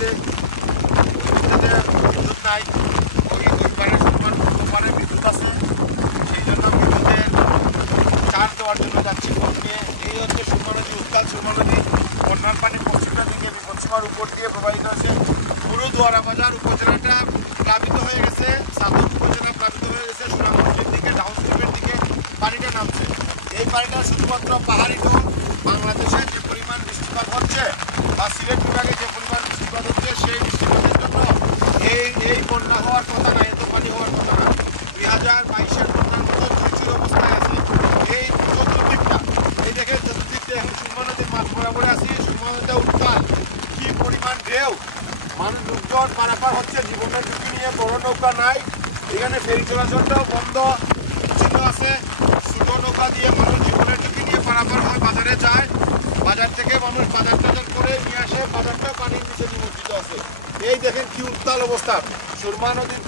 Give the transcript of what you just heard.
নদীতে বিদ্যুৎ নাই, ওই পারে সুরমার পূর্ব পারে বিদ্যুৎ আছে, সেই জন্য বিদ্যুতের চার্জ দেওয়ার জন্য যাচ্ছি বোট নিয়ে। এই হচ্ছে সুরমা নদী, উত্তাল সুরমা নদী। বন্যার পানি পশ্চিমটা দিকে পশ্চিমার উপর দিয়ে প্রবাহিত হয়েছে। পুরো দোয়ারাবাজার উপজেলাটা প্লাবিত হয়ে গেছে, সাদর উপজেলা প্লাবিত হয়ে গেছে। সুনামগঞ্জের দিকে ডাউনস্ট্রিমের দিকে পানিটা নামছে। এই পানিটা শুধুমাত্র পাহাড়ি নয়, বাংলাদেশে যে পরিমাণ বৃষ্টিপাত হচ্ছে বা সিলেট বিভাগে যে পরিমাণ বৃষ্টিপাত হচ্ছে, সেই বৃষ্টিপাতের জন্য এই বন্যা হওয়ার কথা না, এত পানি হওয়ার কথা না। 2022-এর বন্যার মতো ঝুঁচুর অবস্থায় আছে এই চতুর্দিকটা। এই দেখে চতুর্দিকটা এখন সুরমা নদীর মাঠ বরাবরে আছি। সুরমা নদীতে উত্তাল, কি পরিমাণ ঢেউ, মানুষ লোকজন পারাপার হচ্ছে জীবনের ঝুঁকি নিয়ে। বড় নৌকা নাই, এখানে ফেরি চলাচলটাও বন্ধ ছিল আছে। ছোট নৌকা দিয়ে মানুষ জীবনের ঝুঁকি নিয়ে পারাপার হয়, বাজারে যায়, বাজার থেকে মানুষ বাজার টাজার করে নিয়ে আসে, বাজারটা পানির নিচে নিমজ্জিত আছে। এই দেখেন কি উত্তাল অবস্থা সুরমা নদীর।